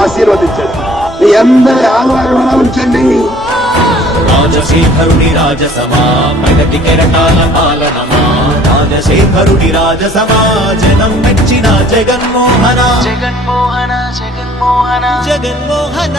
ఆశీర్వదించండి. మీ అందరి ఆదరణ ఉంచండి. రాజశేఖరుడి రాజసమా మొదటి కెరటాల పాలనమా? రాజశేఖరుడి రాజసమా జనం మెచ్చిన జగన్మోహన. జగన్మోహన జగన్మోహన. జగన్మోహన.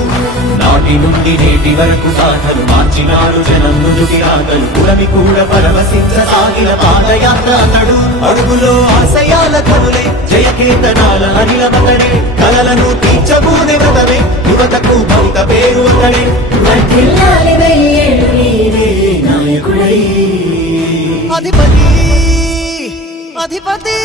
నాటి నుండి నేటి వరకు సాధలు మార్చినాడు జనం నుదుటి రాగలు పురమి కూడా పరవశించ సాగిన పాదయాత్ర అతడు. అడుగులో ఆశయాల కనులే జయకేతనాల అనిలమతడే కలలను తీర్చబూనే వ్రతమే యువతకు భవిత పేరు అతడే. అధిపతి! అధిపతి!